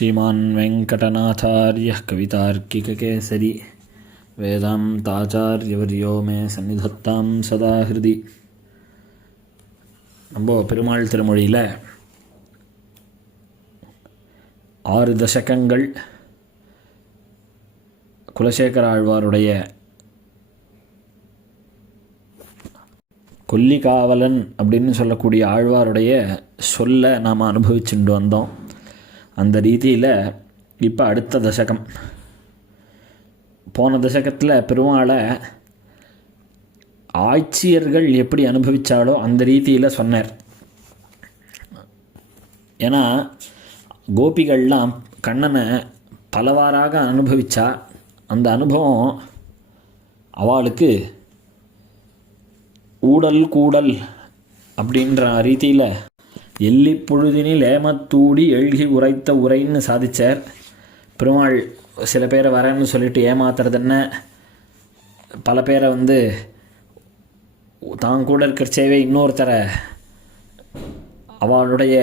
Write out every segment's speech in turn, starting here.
श्रीमान् वेङ्कटनाथार्यः कवितार्किककेसरी वेदान्ताचार्यवर्यो मे सन्निधत्तां सदा हृदि. நம்ம பெருமாள் திருமொழியில் 6 தசகங்கள் குலசேகர ஆழ்வாருடைய கொல்லிகாவலன் அப்படின்னு சொல்லக்கூடிய ஆழ்வாருடைய சொல்ல நாம் அனுபவிச்சுட்டு வந்தோம். அந்த ரீதியில் இப்போ அடுத்த தசகம், போன தசகத்தில் பெருமாளை ஆட்சியர்கள் எப்படி அனுபவித்தாலோ அந்த ரீதியில் சொன்னார். ஏன்னா கோபிகள்லாம் கண்ணனை பலவாறாக அனுபவித்தா அந்த அனுபவம் அவளுக்கு ஊடல் கூடல் அப்படின்ற ரீதியில் எள்ளி பொழுதினில் ஏமத்தூடி எழுகி உரைத்த உரைன்னு சாதித்தார். பெருமாள் சில பேரை வரேன்னு சொல்லிட்டு ஏமாத்துறது என்ன, பல பேரை தான் கூட இருக்கிறச்சேவே இன்னொருத்தரை அவளுடைய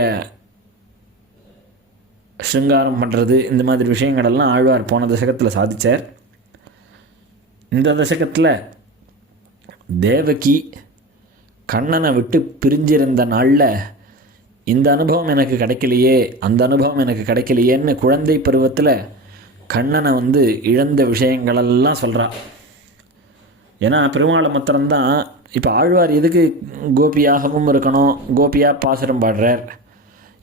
ஸ்ருங்காரம் பண்ணுறது, இந்த மாதிரி விஷயங்களெல்லாம் ஆழ்வார் போன தசகத்தில் சாதித்தார். இந்த தசகத்தில் தேவகி கண்ணனை விட்டு பிரிஞ்சிருந்த நாளில் இந்த அனுபவம் எனக்கு கிடைக்கலையே, அந்த அனுபவம் எனக்கு கிடைக்கலையேன்னு குழந்தை பருவத்தில் கண்ணனை இழந்த விஷயங்களெல்லாம் சொல்கிறான். ஏன்னா பெருமாளை மாத்திரம்தான் இப்போ ஆழ்வார் எதுக்கு கோபியாகவும் இருக்கணும், கோபியாக பாசுரம் பாடுறார்,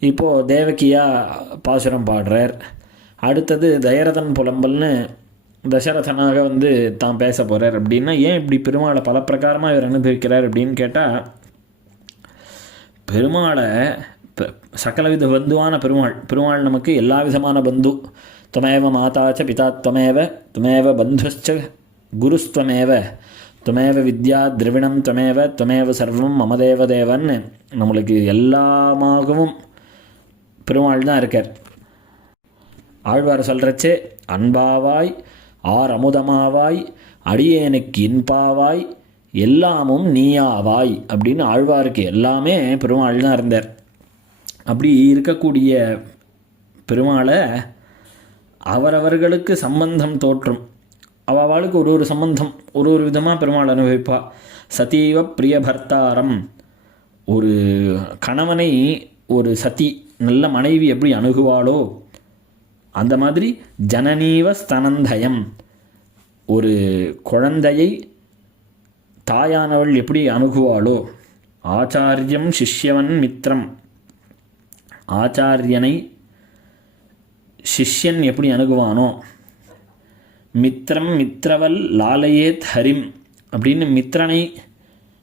இப்போது தேவகியாக பாசுரம் பாடுறார், அடுத்தது தயரதன் புலம்பல்னு தசரதனாக தான் பேச போகிறார். அப்படின்னா ஏன் இப்படி பெருமாளை பல பிரகாரமாக இவர் அனுபவிக்கிறார் அப்படின்னு கேட்டால், பெருமாளை சகலவித பந்துவான பெருமாள் நமக்கு எல்லா விதமான பந்து. துமேவ மாதாச்ச பிதா துமேவ துமேவ பந்துஷ்ச குருஸ்துவமேவ துமேவ வித்யா திரவிணம் துமேவ சர்வம் மமதேவ தேவன்னு நம்மளுக்கு எல்லாமாகவும் பெருமாள் தான் இருக்கார். ஆழ்வார் சொல்கிறச்சே அன்பாவாய் ஆர் அமுதமாவாய் அடியேனுக்கு இன்பாவாய் எல்லாமும் நீயாவாய் அப்படின்னு ஆழ்வாருக்கு எல்லாமே பெருமாள் தான் இருந்தார். அப்படி இருக்கக்கூடிய பெருமாளை அவரவர்களுக்கு சம்பந்தம் தோற்றும், அவளுக்கு ஒரு சம்பந்தம் ஒரு விதமாக பெருமாள் அனுபவிப்பா. சதீவ பிரிய பர்த்தாரம், ஒரு கணவனை ஒரு சதி நல்ல மனைவி எப்படி அணுகுவாளோ அந்த மாதிரி ஜனனீவ ஸ்தனந்தயம், ஒரு குழந்தையை தாயானவள் எப்படி அணுகுவாளோ, ஆச்சாரியம் சிஷ்யவன் மித்திரம், ஆச்சாரியனை சிஷ்யன் எப்படி அணுகுவானோ, மித்திரம் மித்திரவல் லாலயேத் ஹரிம் அப்படின்னு மித்திரனை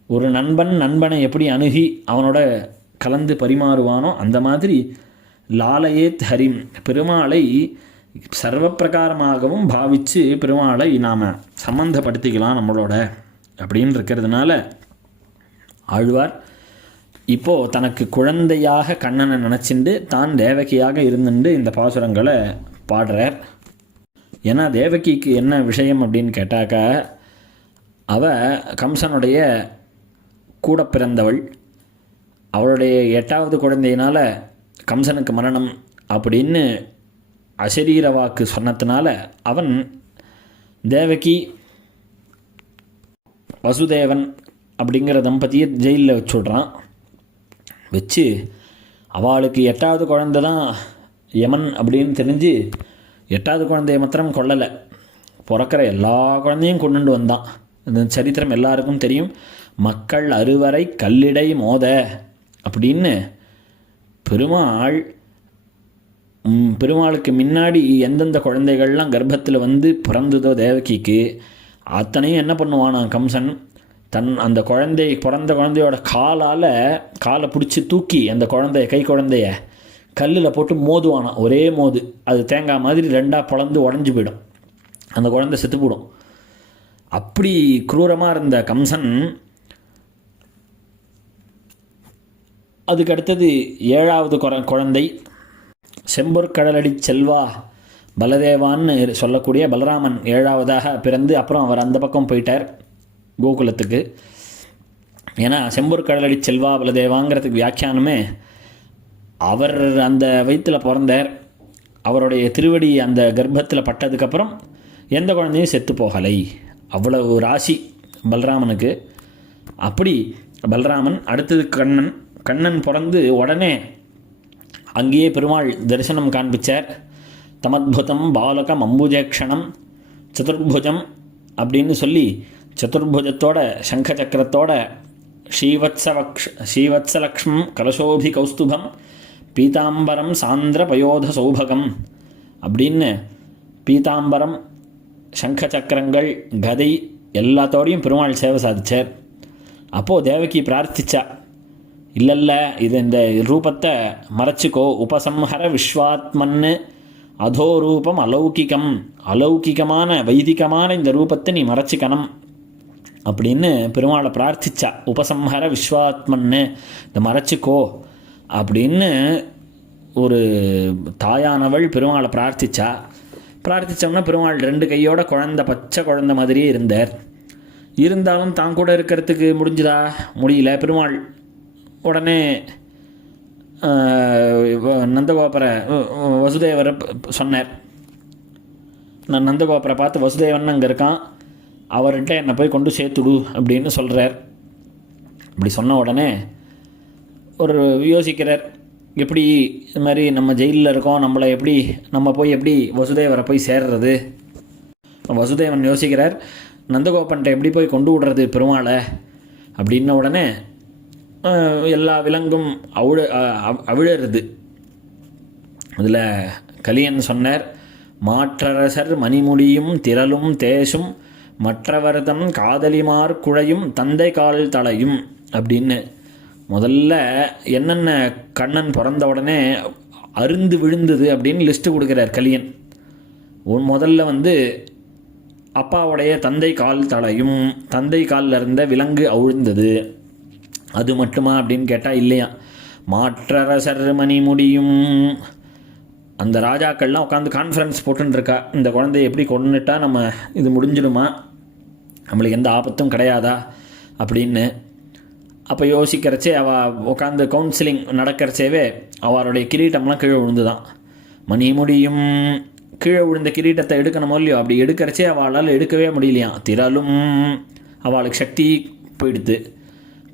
ஒரு நண்பனை எப்படி அணுகி அவனோட கலந்து பரிமாறுவானோ அந்த மாதிரி லாலயேத் ஹரிம், பெருமாளை சர்வ பிரகாரமாகவும் பாவித்து பெருமாளை நாம் சம்பந்தப்படுத்திக்கலாம் நம்மளோட அப்படின்னு இருக்கிறதுனால ஆழ்வார் இப்போது தனக்கு குழந்தையாக கண்ணனை நினச்சிண்டு தான் தேவகியாக இருந்துட்டு இந்த பாசுரங்களை பாடுறார். ஏன்னா தேவகிக்கு என்ன விஷயம் அப்படின்னு கேட்டாக்கா, கம்சனுடைய கூட பிறந்தவள், அவளுடைய 8வது குழந்தையினால் கம்சனுக்கு மரணம் அப்படின்னு அசரீர வாக்கு சொன்னதுனால அவன் தேவகி வசுதேவன் அப்படிங்கிற தம்பதியை ஜெயிலில் வச்சுடுறான். வச்சு அவளுக்கு 8வது குழந்தை தான் யமன் அப்படின்னு தெரிஞ்சு 8வது குழந்தைய மாத்திரம் கொல்லலை, பிறக்கிற எல்லா குழந்தையும் கொண்டு வந்தான். இந்த சரித்திரம் எல்லாருக்கும் தெரியும். மக்கள் அறுவரை கல்லிடை மோத அப்படின்னு பெருமாளுக்கு முன்னாடி எந்தெந்த குழந்தைகள்லாம் கர்ப்பத்தில் பிறந்ததோ தேவகிக்கு அத்தனையும் என்ன பண்ணுவானா கம்சன், அந்த பிறந்த குழந்தையோட காலை பிடிச்சி தூக்கி அந்த கை குழந்தைய கல்லில் போட்டு மோதுவானா, ஒரே மோது, அது தேங்காய் மாதிரி 2ஆக பிளந்து உடஞ்சி போயிடும், அந்த குழந்தை செத்து போடும். அப்படி குரூரமாக இருந்த கம்சன் அதுக்கு அடுத்தது 7வது குழந்தை செம்பொற்கடலடி செல்வா பலதேவான்னு சொல்லக்கூடிய பலராமன் 7வதாக பிறந்து அப்புறம் அவர் அந்த பக்கம் போயிட்டார் கோகுலத்துக்கு. ஏன்னா செம்பொற்கடலடி செல்வா பலதேவாங்கிறதுக்கு வியாக்கியானமே அவர் அந்த வயிற்றில் பிறந்தார், அவருடைய திருவடி அந்த கர்ப்பத்தில் பட்டதுக்கப்புறம் எந்த குழந்தையும் செத்து போகலை. அவ்வளவு ராசி பலராமனுக்கு. அப்படி பலராமன் அடுத்தது கண்ணன் பிறந்து உடனே அங்கேயே பெருமாள் தரிசனம் காண்பிச்சார். தமத்புதம் பாலகம் அம்புஜேக்ஷணம் சதுர்புஜம் அப்படின்னு சொல்லி சதுர்புஜத்தோட சங்க சக்கரத்தோட ஸ்ரீவத்சலக்ஷ்மம் கலசோபி கௌஸ்துபம் பீதாம்பரம் சாந்திர பயோத சௌபகம் அப்படின்னு பீதாம்பரம் சங்க சக்கரங்கள் கதை எல்லாத்தோடையும் பெருமாள் சேவை சாதிச்சார். அப்போது தேவகி பிரார்த்திச்சா, இல்லைல்ல இது இந்த ரூபத்தை மறைச்சிக்கோ, உபசம்ஹர விஸ்வாத்மன்னு அதோரூபம் அலௌகிகமான வைதிகமான இந்த ரூபத்தை நீ மறைச்சிக்கணும் அப்படின்னு பெருமாளை பிரார்த்திச்சா. உபசம்ஹர விஸ்வாத்மன்னு இந்த மறைச்சிக்கோ அப்படின்னு ஒரு தாயானவள் பெருமாளை பிரார்த்திச்சோம்னா பெருமாள் 2 கையோட பச்சை குழந்தை மாதிரியே இருந்தார். இருந்தாலும் தான் கூட இருக்கிறதுக்கு முடியல. பெருமாள் உடனே நந்தகோபரை வசுதேவரை சொன்னார். நான் நந்தகோபரை பார்த்து வசுதேவன் அங்கே இருக்கான், அவர்கிட்ட என்னை போய் கொண்டு சேர்த்துடு அப்படின்னு சொல்கிறார். அப்படி சொன்ன உடனே ஒரு யோசிக்கிறார், எப்படி இது மாதிரி நம்ம ஜெயிலில் இருக்கோம், நம்ம போய் எப்படி வசுதேவரை போய் சேர்றது. வசுதேவன் யோசிக்கிறார், நந்தகோபன்ட்ட எப்படி போய் கொண்டு விடுறது பெருமாளை அப்படின்ன உடனே எல்லா விலங்கும் அவிழருது. அதில் கலியன் சொன்னார், மாற்றரசர் மணிமுடியும் திரளும் தேசும் மற்றவர்தம் காதலிமார் குழையும் தந்தை கால் தலையும் அப்படின்னு. முதல்ல என்னென்ன கண்ணன் பிறந்த உடனே அருந்து விழுந்தது அப்படின்னு லிஸ்ட்டு கொடுக்குறார் கலியன். முதல்ல அப்பாவுடைய தந்தை கால் தலையும், தந்தை காலில் இருந்த விலங்கு அவிழ்ந்தது. அது மட்டுமா அப்படின்னு கேட்டால் இல்லையா, மாற்றரசர் மணிமுடியும். அந்த ராஜாக்கள்லாம் உட்காந்து கான்ஃபரன்ஸ் போட்டுருக்கா, இந்த குழந்தைய எப்படி கொண்டுட்டா நம்ம இது முடிஞ்சிடுமா, நம்மளுக்கு எந்த ஆபத்தும் கிடையாதா அப்படின்னு. அப்போ யோசிக்கிறச்சே அவள் உட்காந்து கவுன்சிலிங் நடக்கிறச்சேவே அவளுடைய கிரீட்டம்லாம் கீழே விழுந்துதான். மணிமுடியும் கீழே விழுந்த கிரீட்டத்தை எடுக்கணுமோ இல்லையோ, அப்படி எடுக்கிறச்சே அவளால் எடுக்கவே முடியலையாம். திரளும் அவளுக்கு சக்தி போயிடுது.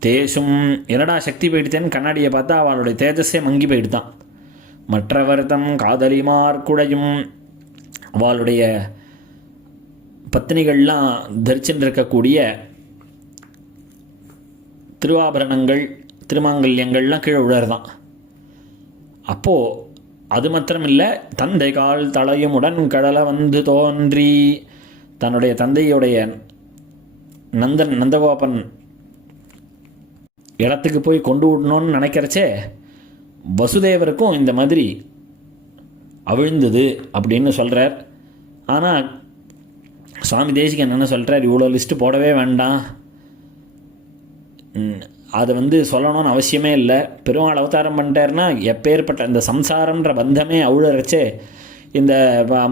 தேசும் என்னடா சக்தி போயிடுத்தேன்னு கண்ணாடியை பார்த்தா அவளுடைய தேஜஸே மங்கி போயிடுதான். மற்றவர்தம் காதலிமார் குழையும் அவளுடைய பத்தினிகள்லாம் தரிச்சுட்டு இருக்கக்கூடிய திருவாபரணங்கள் திருமாங்கல்யங்கள்லாம் கீழே விழறதான். அப்போது அது மாத்திரமில்லை, தந்தை கால் தலையுமுடன் கடலை தோன்றி தன்னுடைய தந்தையுடைய நந்தகோபன் இடத்துக்கு போய் கொண்டு விடணும்னு நினைக்கிறச்சே வசுதேவருக்கும் இந்த மாதிரி அவிழ்ந்தது அப்படின்னு சொல்கிறார். ஆனால் சுவாமி தேசிகன் என்ன சொல்கிறார், இவ்வளோ லிஸ்ட்டு போடவே வேண்டாம், அதை சொல்லணும்னு அவசியமே இல்லை. பெருமாள் அவதாரம் பண்ணிட்டார்னா எப்பேற்பட்ட இந்த சம்சாரம்ன்ற பந்தமே அவுழறச்சே இந்த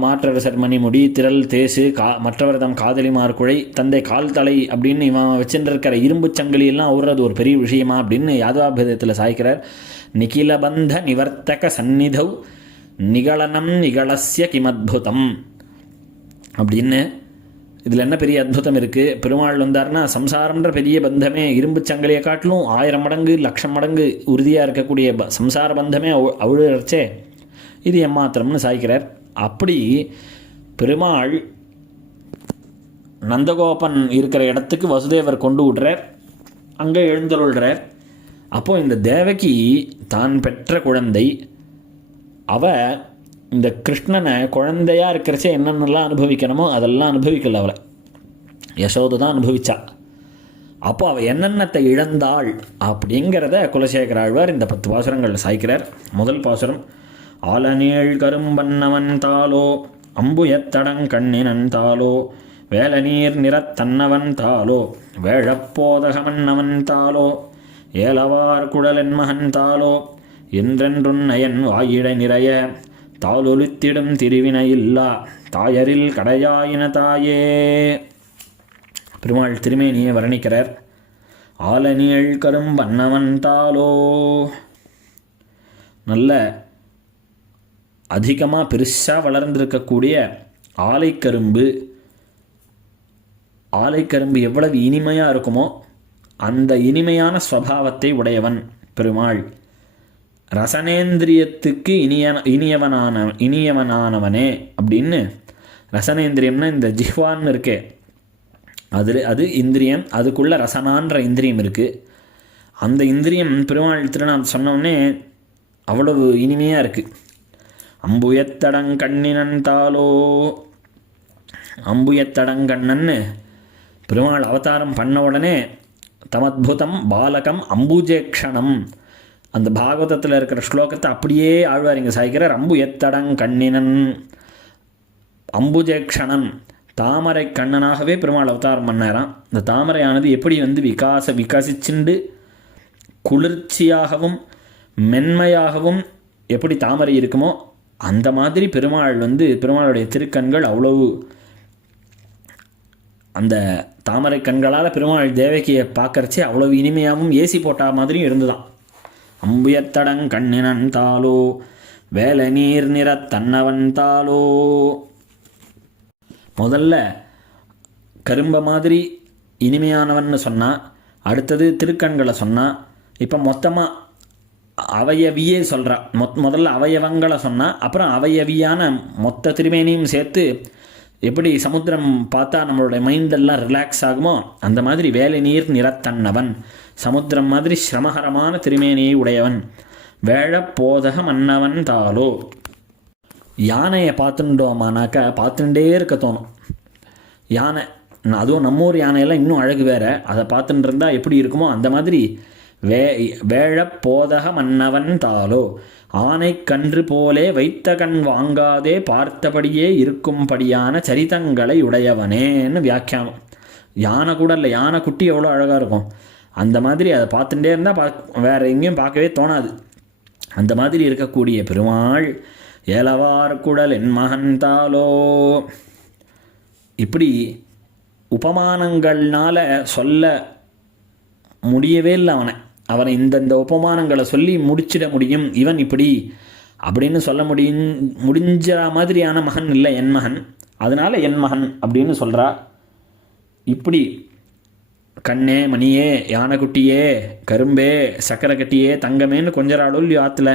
மாற்றரசர் மணிமுடி திரள் தேசு மற்றவர்தம் காதலிமார் குழை தந்தை கால் தலை அப்படின்னு இவன் வச்சுருக்கிற இரும்பு சங்கிலியெல்லாம் அவுறது ஒரு பெரிய விஷயமா அப்படின்னு யாதவாபேதத்தில் சாய்க்கிறார். நிகில பந்த நிவர்த்தக சந்நிதௌ நிகழனம் நிகழஸ்ய கிமத்புதம் அப்படின்னு. இதில் என்ன பெரிய அற்புதம் இருக்குது, பெருமாள் வந்தார்னா சம்சாரம்ன்ற பெரிய பந்தமே இரும்பு சங்கிலியை காட்டிலும் 1000 மடங்கு 1,00,000 மடங்கு உறுதியாக இருக்கக்கூடிய சம்சார பந்தமே அவிழச்சே இது எம்மாத்திரம்னு சாய்க்கிறார். அப்படி பெருமாள் நந்தகோபன் இருக்கிற இடத்துக்கு வசுதேவர் கொண்டு விடுறார், அங்கே எழுந்தருள்றார். அப்போது இந்த தேவகி தான் பெற்ற குழந்தை, இந்த கிருஷ்ணனை குழந்தையாக இருக்கிறச்சே என்னென்னலாம் அனுபவிக்கணுமோ அதெல்லாம் அனுபவிக்கல, அவளை யசோதை தான் அனுபவிச்சா. அப்போ அவள் என்னென்னத்தை இழந்தாள் அப்படிங்கிறத குலசேகர ஆழ்வார் இந்த 10 பாசுரங்களில் சாய்க்கிறார். முதல் பாசுரம், ஆலநீள் கரும்பன்னவன் தாலோ அம்புயத்தடங்கண்ணினன் தாலோ வேலநீர் நிறத்தன்னவன் தாலோ வேழப்போதகமன்னவன் தாலோ ஏலவார் குழலென்மகன் தாலோ என்றென்றுன் நயன் வாயிடை நிறைய தாளொலித்திடும் திருவினையில்லா தாயரில் கடையாயின தாயே. பெருமாள் திருமேனியை வர்ணிக்கிறார். ஆலநீள் கரும்பன்னவன் தாலோ, நல்ல அதிகமாக பெருசாக வளர்ந்திருக்கக்கூடிய ஆலைக்கரும்பு எவ்வளவு இனிமையாக இருக்குமோ அந்த இனிமையான ஸ்வபாவத்தை உடையவன் பெருமாள். ரசனேந்திரியத்துக்கு இனியவனானவனே அப்படின்னு. ரசனேந்திரியம்னா இந்த ஜிஹ்வான்னு இருக்கே, அது இந்திரியம். அதுக்குள்ளே ரசனான்ற இந்திரியம் இருக்குது. அந்த இந்திரியம் பெருமாள் திருநாள் சொன்னோடனே அவ்வளவு இனிமையாக இருக்குது. அம்புயத்தடங்கண்ணினன் தாலோ, அம்புயத்தடங்கண்ணன்னு பெருமாள் அவதாரம் பண்ண உடனே தமத்புதம் பாலகம் அம்புஜேக்ஷணம், அந்த பாகவதத்தில் இருக்கிற ஸ்லோகத்தை அப்படியே ஆழ்வார் இங்கே சாய்க்கிறார். அம்புயத்தடங்கண்ணினன் அம்புஜேக்ஷணன், தாமரை கண்ணனாகவே பெருமாள் அவதாரம் பண்ணாராம். இந்த தாமரையானது எப்படி விகாசிச்சுண்டு குளிர்ச்சியாகவும் மென்மையாகவும் எப்படி தாமரை இருக்குமோ அந்த மாதிரி பெருமாளுடைய திருக்கண்கள் அவ்வளவு, அந்த தாமரை கண்களால் பெருமாள் தேவகியை பார்க்கறச்சே அவ்வளவு இனிமையாகவும் ஏசி போட்டா மாதிரியும் இருந்துதான். அம்புயத்தடங் கண்ணினன் தாலோ வேலை நீர் நிற தன்னவன் தாலோ. முதல்ல கரும்ப மாதிரி இனிமையானவன் சொன்னால், அடுத்தது திருக்கண்களை சொன்னால், இப்போ மொத்தமாக அவயவியே சொல்கிறா. முதல்ல அவயவங்களை சொன்னால், அப்புறம் அவயவியான மொத்த திருமேனியும் சேர்த்து எப்படி சமுத்திரம் பார்த்தா நம்மளுடைய மைண்டெல்லாம் ரிலாக்ஸ் ஆகுமோ அந்த மாதிரி வேலை நீர் நிறத்தன்னவன், சமுத்திரம் மாதிரி சிரமகரமான திருமேனியை உடையவன். வேழப்போதக மன்னவன் தாலோ. யானையை பார்த்துட்டோமானாக்கா பார்த்துட்டே இருக்க தோணும். யானை, அதுவும் நம்மூர் யானையெல்லாம் இன்னும் அழகு வேறு. அதை பார்த்துட்டு இருந்தால் எப்படி இருக்குமோ அந்த மாதிரி வேழப்போதக மன்னவன் தாலோ. ஆனை கன்று போலே வைத்த கண் வாங்காதே பார்த்தபடியே இருக்கும்படியான சரிதங்களை உடையவனேன்னு வியாக்கியானம். யானை கூட இல்லை, யானை குட்டி எவ்வளோ அழகாக இருக்கும். அந்த மாதிரி அதை பார்த்துட்டே இருந்தால் வேறு எங்கேயும் பார்க்கவே தோணாது. அந்த மாதிரி இருக்கக்கூடிய பெருமாள் ஏலவார் குடல் என் மகன் தாலோ. இப்படி உபமானங்கள்னால சொல்ல முடியவே இல்லை அவனை இந்தந்த உபமானங்களை சொல்லி முடிச்சிட முடியும். இவன் இப்படி அப்படின்னு சொல்ல முடிஞ்ச மாதிரியான மகன் இல்லை என் மகன், அதனால் என் மகன் அப்படின்னு சொல்கிறா. இப்படி கண்ணே மணியே யானைக்குட்டியே கரும்பே சக்கரை கட்டியே தங்கமேன்னு கொஞ்சராடொல் ஆற்றுல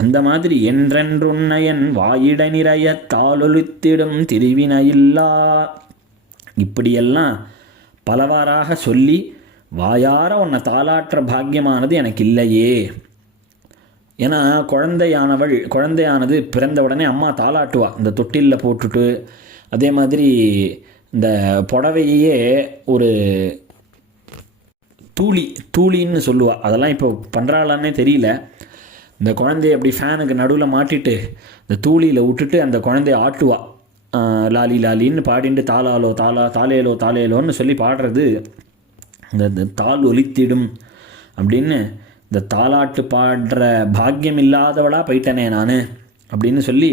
அந்த மாதிரி என்றென்றுன்னையன் வாயிட நிறைய தாளொலித்திடும் திருவினையில்லா. இப்படியெல்லாம் பலவாறாக சொல்லி வாயார உன்னை தாளாற்ற பாக்கியமானது எனக்கு இல்லையே. ஏன்னா குழந்தையானது பிறந்த உடனே அம்மா தாளாட்டுவா, இந்த தொட்டிலில் போட்டுட்டு. அதே மாதிரி இந்த புடவையே ஒரு தூளின்னு சொல்லுவாள். அதெல்லாம் இப்போ பண்ணுறாளான்னே தெரியல. இந்த குழந்தைய அப்படி ஃபேனுக்கு நடுவில் மாட்டிட்டு இந்த தூளியில் விட்டுட்டு அந்த குழந்தைய ஆட்டுவா. லாலி லாலின்னு பாடிட்டு தாலேலோ தாலேலோன்னு சொல்லி பாடுறது. இந்த தாள் ஒலித்திடும் அப்படின்னு இந்த தாலாட்டு பாடுற பாக்கியம் இல்லாதவளா போயிட்டனே நான் அப்படின்னு சொல்லி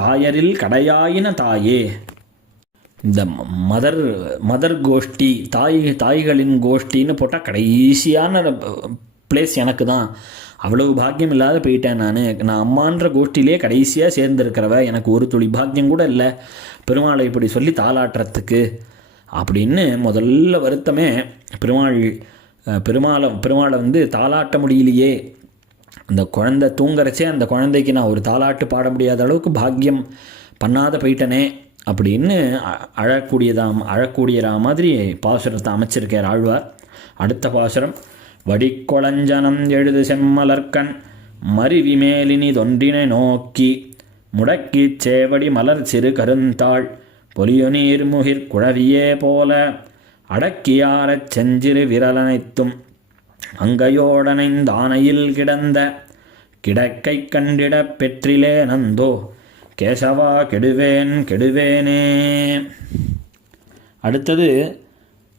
தாயரில் கடையாயின தாயே. இந்த மதர் கோஷ்டி, தாய்களின் கோஷ்டின்னு போட்டால் கடைசியான பிளேஸ் எனக்கு தான். அவ்வளவு பாக்கியம் இல்லாத போயிட்டேன் நான் அம்மான்ற கோஷ்டிலே கடைசியாக சேர்ந்துருக்கிறவ. எனக்கு ஒரு துளி பாக்கியம் கூட இல்லை பெருமாளை இப்படி சொல்லி தாளாட்டுறதுக்கு அப்படின்னு முதல்ல வருத்தமே. பெருமாளை தாளாட்ட முடியலையே. அந்த குழந்தை தூங்குறச்சே அந்த குழந்தைக்கு நான் ஒரு தாளாட்டு பாட முடியாத அளவுக்கு பாக்கியம் பண்ணாத போயிட்டனே அப்படின்னு அழக்கூடியதா மாதிரி பாசுரத்தை அமைச்சிருக்கார் ஆழ்வார். அடுத்த பாசுரம். வடிக்கொளஞ்சனம் எழுது செம்மலர்கண் மருவிமேலினி தொன்றினை நோக்கி முடக்கிச் சேவடி மலர் சிறு கருந்தாள் பொலியொநீர் முகிர் குழவியே போல அடக்கியாரச் செஞ்சிறு விரலனைத்தும் அங்கையோடனைந்தானையில் கிடந்த கிடக்கை கண்டிடப் பெற்றிலே நந்தோ கேசவா கெடுவேனே. அடுத்தது,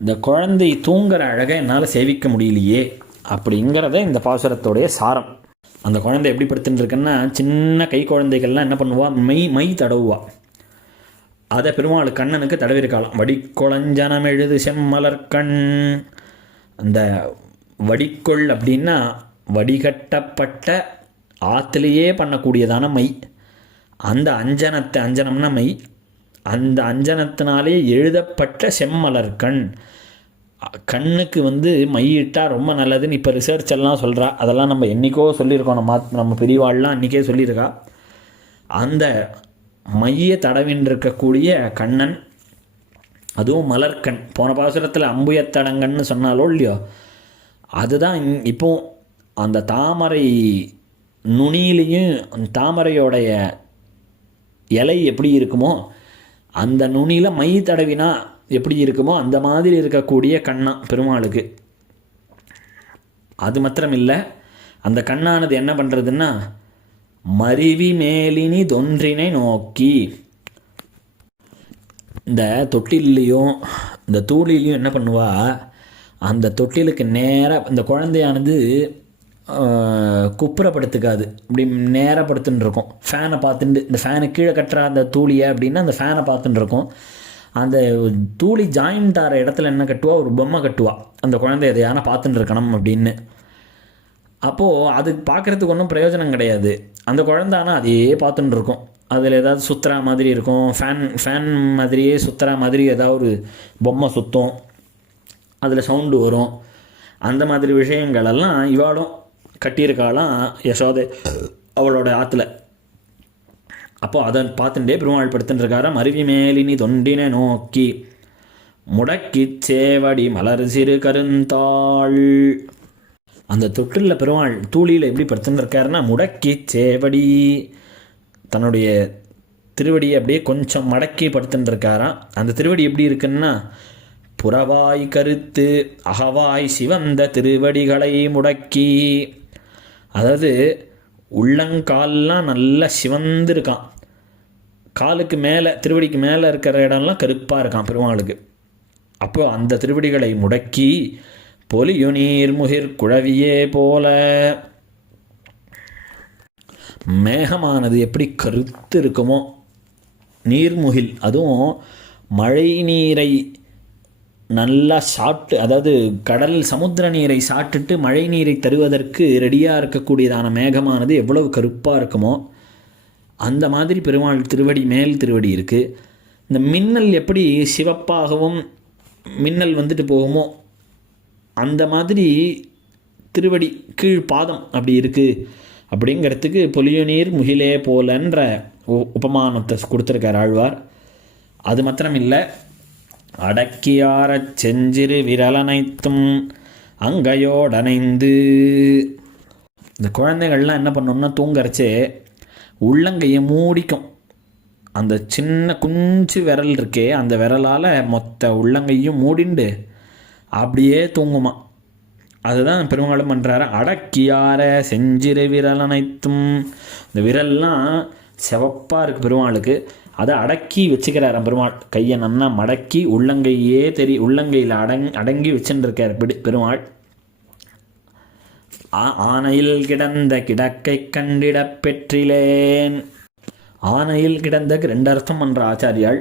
இந்த குழந்தை தூங்குற அழகை என்னால் சேவிக்க முடியலையே அப்படிங்கிறத இந்த பாசுரத்தோடைய சாரம். அந்த குழந்தை எப்படி படுத்துட்டுருக்குன்னா, சின்ன கை குழந்தைகள்லாம் என்ன பண்ணுவா, மை தடவுவா. அதை பெருமாள் கண்ணனுக்கு தடவிருக்காளாம். வடிக்கொளஞ்சனம் எழுது செம்மலர்கண். அந்த வடிக்கொள் அப்படின்னா வடிகட்டப்பட்ட ஆற்றுலேயே பண்ணக்கூடியதான மை. அந்த அஞ்சனம்னா மை, அந்த அஞ்சனத்தினாலே எழுதப்பட்ட செம்மலர் கண். கண்ணுக்கு மையிட்டால் ரொம்ப நல்லதுன்னு இப்போ ரிசர்ச் எல்லாம் சொல்கிறா. அதெல்லாம் நம்ம என்றைக்கோ சொல்லியிருக்கோம், நம்ம பெரியவாள்லாம் அன்றைக்கே சொல்லியிருக்கா. அந்த மைய தடவின் இருக்கக்கூடிய கண்ணன், அதுவும் மலர்கண். போன பாசுரத்தில் அம்புயத்தடங்கன்னு சொன்னாலோ இல்லையோ, அதுதான் இப்போ அந்த தாமரை நுனியிலையும் தாமரையோடைய இலை எப்படி இருக்குமோ அந்த நுனியில் மை தடவினா எப்படி இருக்குமோ அந்த மாதிரி இருக்கக்கூடிய கண்ணா பெருமாளுக்கு. அது மாத்திரம் இல்லை, அந்த கண்ணானது என்ன பண்ணுறதுன்னா மருவி மேலினி தொன்றினை நோக்கி, இந்த தொட்டிலையும் இந்த தூளிலையும் என்ன பண்ணுவா, அந்த தொட்டிலுக்கு நேராக இந்த குழந்தையானது குப்புறப்படுத்துக்காது, இப்படி நேராக படுத்துன்னு இருக்கும். ஃபேனை பார்த்துட்டு, இந்த ஃபேனை கீழே கட்டுற அந்த தூளியை அப்படின்னா அந்த ஃபேனை பார்த்துட்டு இருக்கும். அந்த தூளி ஜாயிண்ட் ஆகிற இடத்துல என்ன கட்டுவா, ஒரு பொம்மை கட்டுவா, அந்த குழந்தை எதையான பார்த்துட்டு இருக்கணும் அப்படின்னு. அப்போது அது பார்க்குறதுக்கு ஒன்றும் பிரயோஜனம் கிடையாது. அந்த குழந்தை ஆனால் அதையே பார்த்துட்டு இருக்கும். அதில் ஏதாவது சுற்றுறா மாதிரி இருக்கும், ஃபேன் மாதிரியே சுற்றுறா மாதிரி ஏதாவது ஒரு பொம்மை சுற்றும், அதில் சவுண்டு வரும். அந்த மாதிரி விஷயங்களெல்லாம் இவாளும் கட்டியிருக்காளாம் யசோதை அவளோட ஆற்றுல. அப்போது அதை பார்த்துட்டே பெருமாள் படுத்துட்டுருக்காரா. மருவி மேலினி தொண்டினை நோக்கி முடக்கி சேவடி மலர் சிறு கருந்தாள். அந்த தொட்டிலில் பெருமாள் தூளியில் எப்படி படுத்துட்டுருக்காருன்னா முடக்கி சேவடி, தன்னுடைய திருவடியை அப்படியே கொஞ்சம் மடக்கி படுத்துட்டுருக்காராம். அந்த திருவடி எப்படி இருக்குன்னா புறவாய் கருத்து அகவாய் சிவந்த திருவடிகளை முடக்கி, அதாவது உள்ளங்கால்லாம் நல்லா சிவந்திருக்கான், காலுக்கு மேலே திருவடிக்கு மேலே இருக்கிற இடம்லாம் கருப்பாக இருக்கான் பெருமாளுக்கு. அப்போ அந்த திருவடிகளை முடக்கி பொலியு நீர்முகிர் குழவியே போல, மேகமானது எப்படி கருத்து இருக்குமோ நீர்முகில், அதுவும் மழை நீரை நல்லா சாப்பிட்டு, அதாவது கடல் சமுத்திர நீரை சாப்பிட்டுட்டு மழை நீரை தருவதற்கு ரெடியாக இருக்கக்கூடியதான மேகமானது எவ்வளவு கருப்பாக இருக்குமோ அந்த மாதிரி பெருமாள் திருவடி மேல் திருவடி இருக்குது. இந்த மின்னல் எப்படி சிவப்பாகவும் மின்னல் போகுமோ அந்த மாதிரி திருவடி கீழ் பாதம் அப்படி இருக்குது அப்படிங்கிறதுக்கு பொலியுநீர் முகிலே போலன்ற உபமானத்தை கொடுத்துருக்கார் ஆழ்வார். அது மாத்திரம் இல்லை, அடக்கியாரச் செஞ்சிறு விரலனைத்தும் அங்கையோடனைந்து. இந்த குழந்தைகள்லாம் என்ன பண்ணோம்னா தூங்கறச்சே உள்ளங்கையை மூடிக்கும். அந்த சின்ன குஞ்சு விரல் இருக்கே, அந்த விரலால் மொத்த உள்ளங்கையும் மூடிண்டு அப்படியே தூங்குமா. அதுதான் பெருமாளும் பண்ணுறாரு. அடக்கியார செஞ்சிறு விரல் அனைத்தும், இந்த விரல்லாம் சிவப்பாக இருக்குது பெருமாளுக்கு, அதை அடக்கி வச்சுக்கிறாராம் பெருமாள். கையை நன்னா மடக்கி உள்ளங்கையே உள்ளங்கையில் அடங்கி வச்சுருக்கார் பெருமாள். ஆனையில் கிடந்த கிடக்கை கண்டிட பெற்றிலேன். ஆனையில் கிடந்தக்கு ரெண்டு அர்த்தம் பண்ணுற ஆச்சாரியால்.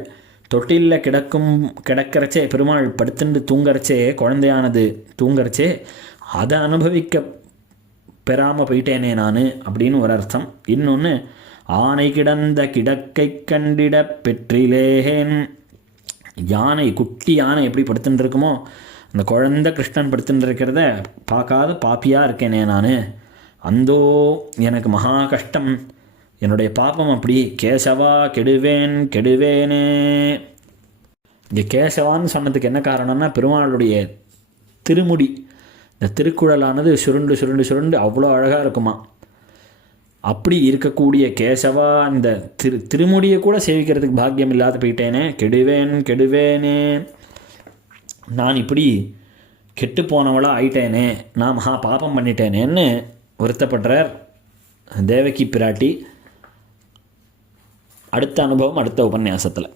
தொட்டிலில் கிடக்கிறச்சே பெருமாள் படுத்துட்டு தூங்கறச்சே, குழந்தையானது தூங்கறச்சே அதை அனுபவிக்க பெறாமல் போயிட்டேனே நான் அப்படின்னு ஒரு அர்த்தம். இன்னொன்று, ஆனை கிடந்த கிடக்கை கண்டிட பெற்றிலேன். யானை, குட்டி யானை எப்படி படுத்துட்டு இருக்குமோ அந்த குழந்தை கிருஷ்ணன் படுத்துட்டு இருக்கிறத பார்க்காத பாப்பியாக இருக்கேனே நான். அந்தோ எனக்கு மகா கஷ்டம், என்னுடைய பாப்பம் அப்படி. கேசவா கெடுவேன் கெடுவேனே. இங்கே கேசவான்னு சொன்னதுக்கு என்ன காரணம்னா பெருமாளுடைய திருமுடி, இந்த திருக்குழலானது சுருண்டு சுருண்டு சுருண்டு அவ்வளோ அழகாக இருக்குமா. அப்படி இருக்கக்கூடிய கேசவா, இந்த திருமுடியை கூட சேவிக்கிறதுக்கு பாக்கியம் இல்லாத போயிட்டேனே, கெடுவேன் கெடுவேனே, நான் இப்படி கெட்டு போனவளாக ஆயிட்டேனே, நான் மகா பாபம் பண்ணிட்டேனேன்னு வருத்தப்படுறார் தேவகி பிராட்டி. அடுத்த அனுபவம் அடுத்த உபன்யாசத்தில்.